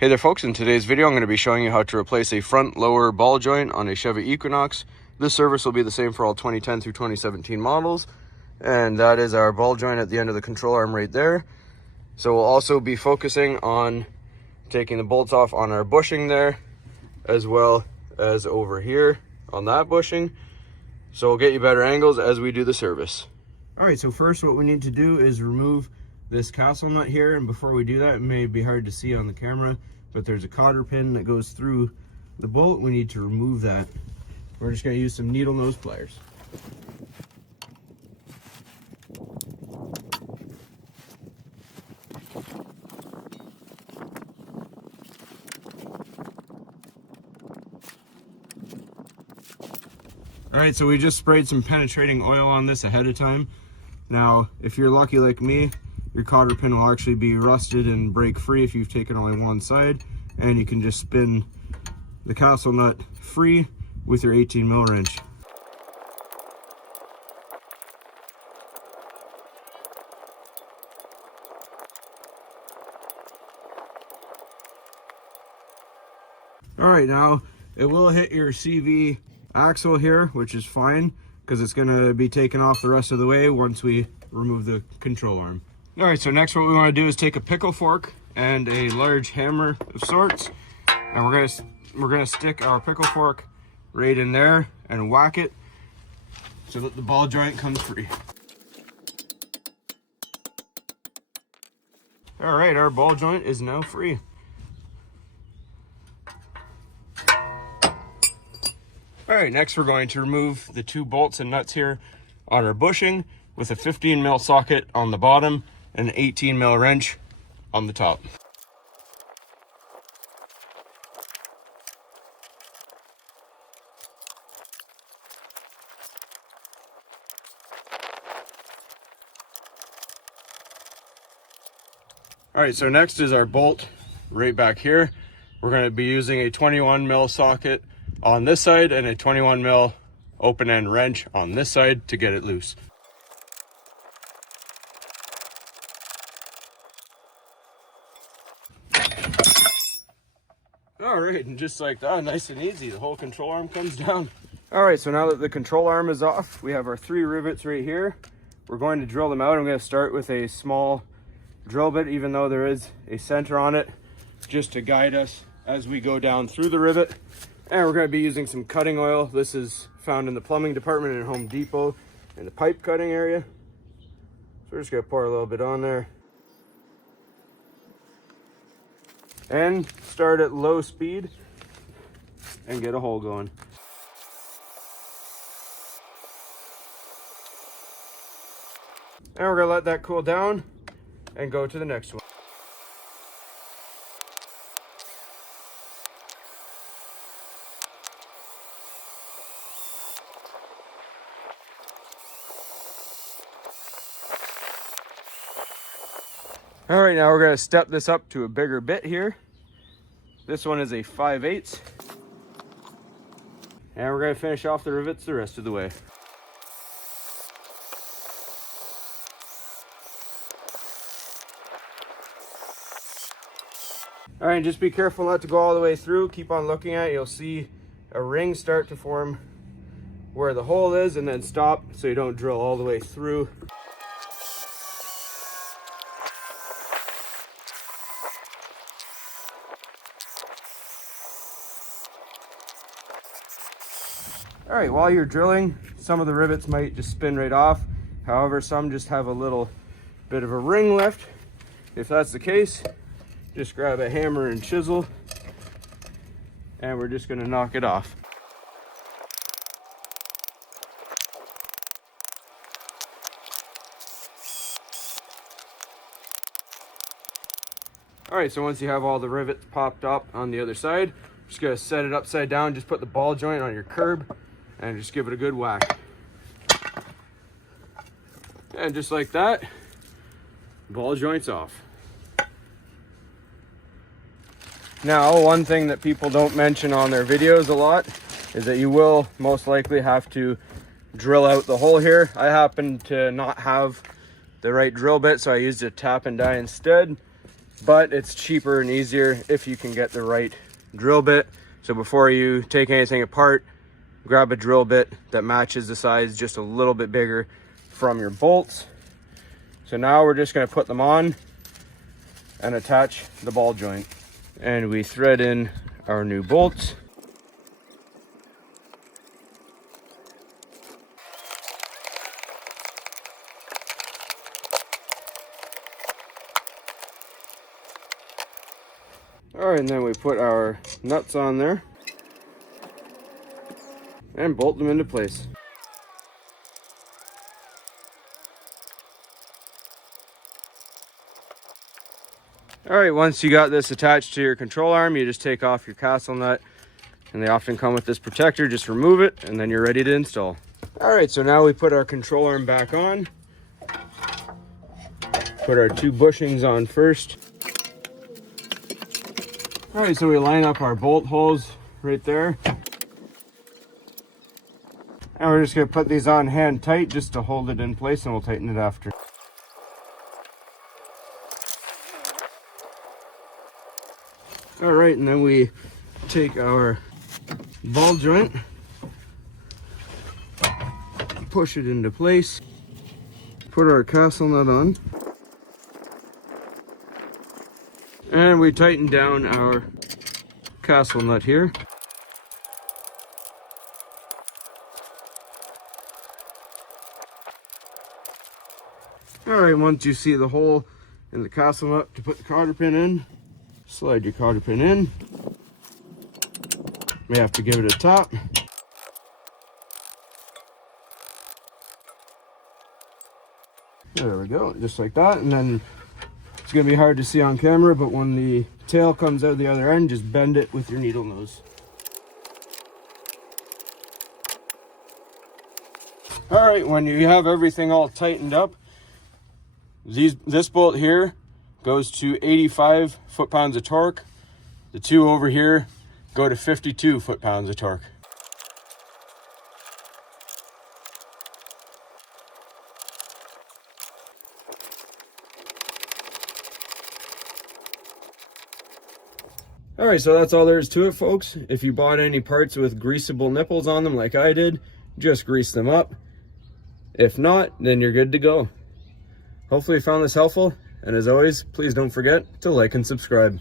Hey there folks, in today's video I'm going to be showing you how to replace a front lower ball joint on a Chevy Equinox. This service will be the same for all 2010 through 2017 models, and that is our ball joint at the end of the control arm right there. So we'll also be focusing on taking the bolts off on our bushing there, as well as over here on that bushing. So we'll get you better angles as we do the service. All right, so first what we need to do is remove this castle nut here, and before we do that, it may be hard to see on the camera, but there's a cotter pin that goes through the bolt. We need to remove that. We're just going to use some needle nose pliers. All right, so we just sprayed some penetrating oil on this ahead of time. Now, if you're lucky like me, your cotter pin will actually be rusted and break free if you've taken only one side, and you can just spin the castle nut free with your 18mm wrench. All right, now it will hit your CV axle here, which is fine because it's going to be taken off the rest of the way once we remove the control arm. All right, so next what we want to do is take a pickle fork and a large hammer of sorts, and we're gonna stick our pickle fork right in there and whack it so that the ball joint comes free. All right, our ball joint is now free. All right, next we're going to remove the two bolts and nuts here on our bushing with a 15mm socket on the bottom and an 18mm wrench on the top. All right, so next is our bolt right back here. We're going to be using a 21mm socket on this side and a 21mm open end wrench on this side to get it loose. All right, and just like that, nice and easy, the whole control arm comes down. All right, so now that the control arm is off, we have our 3 rivets right here. We're going to drill them out. I'm going to start with a small drill bit, even though there is a center on it, just to guide us as we go down through the rivet. And we're going to be using some cutting oil. This is found in the plumbing department in Home Depot in the pipe cutting area. So we're just going to pour a little bit on there. And start at low speed and get a hole going. And we're going to let that cool down and go to the next one. All right, now we're going to step this up to a bigger bit here. This one is a 5/8. And we're going to finish off the rivets the rest of the way. All right, just be careful not to go all the way through. Keep on looking at it. You'll see a ring start to form where the hole is, and then stop so you don't drill all the way through. All right, while you're drilling, some of the rivets might just spin right off. However, some just have a little bit of a ring left. If that's the case, just grab a hammer and chisel, and we're just going to knock it off. All right, so once you have all the rivets popped up on the other side, just going to set it upside down. Just put the ball joint on your curb and just give it a good whack. And just like that, ball joint's off. Now, one thing that people don't mention on their videos a lot is that you will most likely have to drill out the hole here. I happen to not have the right drill bit, so I used a tap and die instead. but it's cheaper and easier if you can get the right drill bit. So before you take anything apart, grab a drill bit that matches the size, just a little bit bigger, from your bolts. So now we're just going to put them on and attach the ball joint. And we thread in our new bolts. All right, and then we put our nuts on there and bolt them into place. All right, once you got this attached to your control arm, you just take off your castle nut, and they often come with this protector. Just remove it, and then you're ready to install. All right, so now we put our control arm back on. Put our 2 bushings on first. All right, so we line up our bolt holes right there. And we're just gonna put these on hand tight just to hold it in place, and we'll tighten it after. All right, and then we take our ball joint, push it into place, put our castle nut on, and we tighten down our castle nut here. All right, once you see the hole in the castle nut to put the cotter pin in, slide your cotter pin in. We have to give it a tap. There we go, just like that. And then it's gonna be hard to see on camera, but when the tail comes out the other end, just bend it with your needle nose. All right, when you have everything all tightened up, this bolt here goes to 85 foot-pounds of torque. The 2 over here go to 52 foot-pounds of torque. All right, so that's all there is to it, folks. If you bought any parts with greasable nipples on them like I did, just grease them up. If not, then you're good to go. Hopefully you found this helpful, and as always, please don't forget to like and subscribe.